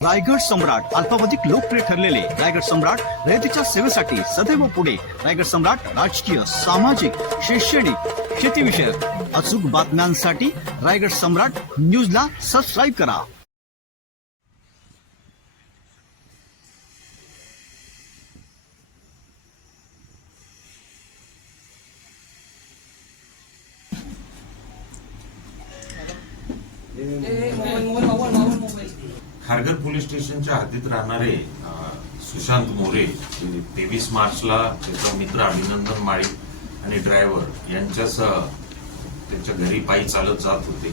रायगड सम्राट अल्पावधीत लोकप्रिय ठरलेले रायगड सम्राट रयतेच्या सेवेसाठी सदैव पुढे. रायगड सम्राट राजकीय, सामाजिक, शैक्षणिक, शेतीविषयक अचूक बातम्यांसाठी रायगड सम्राट न्यूजला सबस्क्राईब करा. खारघर पोलीस स्टेशनच्या हद्दीत राहणारे सुशांत मोरे 23 मार्चला त्याचा मित्र अभिनंदन माळी आणि ड्रायव्हर यांच्यासह त्यांच्या घरी पायी चालत जात होते.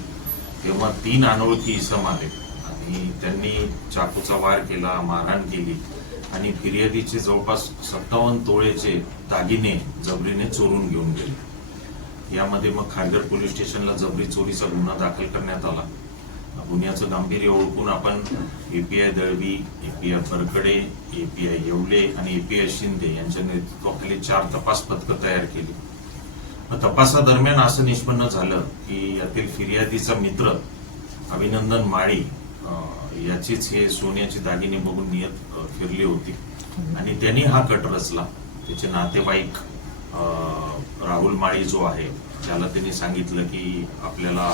तेव्हा 3 अनोळखी इसम आले आणि त्यांनी चाकूचा वार केला, मारहाण केली आणि फिर्यादीचे जवळपास 57 तोळेचे दागिने जबरीने चोरून घेऊन गेले. यामध्ये मग खारघर पोलीस स्टेशनला जबरी चोरीचा गुन्हा दाखल करण्यात आला. गुन्ह्याचं गांभीर्य ओळखून आपण API Dalvi, API Barkade, API Yewale आणि एपीआय शिंदे यांच्या नेतृत्वाखाली 4 तपास पथकं तयार केली. तपासादरम्यान असं निष्पन्न झालं की यातील फिर्यादीचा मित्र अभिनंदन माळी याचीच हे सोन्याची दागिने बघून नियत फिरली होती आणि त्यांनी हा कट रचला. त्याचे नातेवाईक राहुल माळी जो आहे त्याला त्यांनी सांगितलं की आपल्याला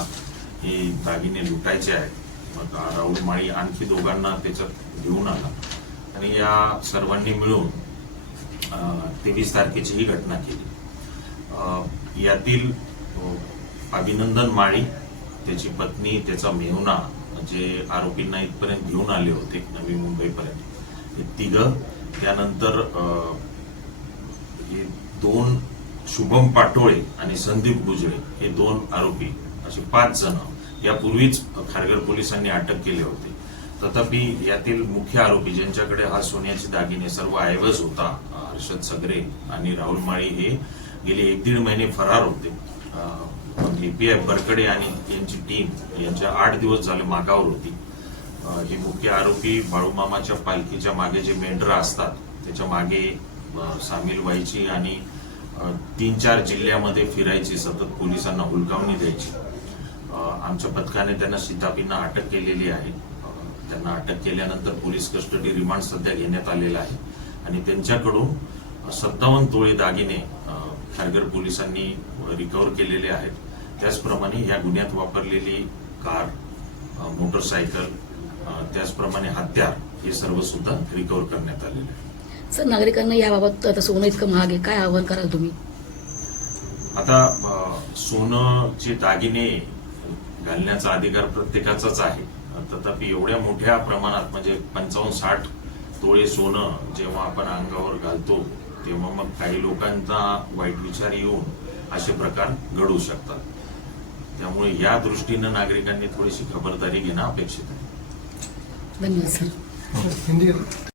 हे दागिने लुटायचे आहेत. मग राहुल माळी आणखी दोघांना त्याच्यात घेऊन आला आणि या सर्वांनी मिळून 23 तारखेची ही घटना केली. यातील अभिनंदन माळी, त्याची पत्नी, त्याचा मेहुणा जे आरोपींना इथपर्यंत घेऊन आले होते नवी मुंबईपर्यंत, हे 3. त्यानंतर हे 2 शुभम पाटोळे आणि संदीप गुजळे हे 2 आरोपी, असे 5 जण यापूर्वीच खारघर पोलिसांनी अटक केले होते. तथापि यातील मुख्य आरोपी ज्यांच्याकडे हा सोन्याचे दागिने सर्व ऐवज होता, हर्षद सगरे आणि राहुल माळी, हे गेले 1-1.5 महिने फरार होते. एपीआय बरकडे आणि यांची टीम यांच्या 8 दिवस झाले मागावर होती. हे मुख्य आरोपी बाळूमामाच्या पालखीच्या मागे जे मेंढरं असतात त्याच्या मागे सामील व्हायची आणि 3-4 जिल्ह्यामध्ये फिरायची, सतत पोलिसांना हुलकावणी द्यायची. आमच्या पथकाने त्यांना शिताफींना अटक केलेली आहे. त्यांना अटक केल्यानंतर पोलीस कस्टडी रिमांड सध्या घेण्यात आलेला आहे आणि त्यांच्याकडून 57 तोळे दागिने खारघर पोलिसांनी रिकव्हर केलेले आहेत. त्याचप्रमाणे या गुन्ह्यात वापरलेली कार, मोटरसायकल, त्याचप्रमाणे हत्यार हे सर्व सुद्धा रिकव्हर करण्यात आलेले आहे. सर, नागरिकांना याबाबत आता सोनं इतकं महाग आहे, काय आवाहन कराल तुम्ही? आता सोनंचे दागिने घालण्याचा अधिकार प्रत्येकाचाच आहे. तथापि एवढ्या मोठ्या प्रमाणात म्हणजे 55-60 तोळे सोनं जेव्हा आपण अंगावर घालतो तेव्हा मग काही लोकांचा वाईट विचार येऊन असे प्रकार घडू शकतात. त्यामुळे या दृष्टीनं नागरिकांनी थोडीशी खबरदारी घेणं अपेक्षित आहे. धन्यवाद सर.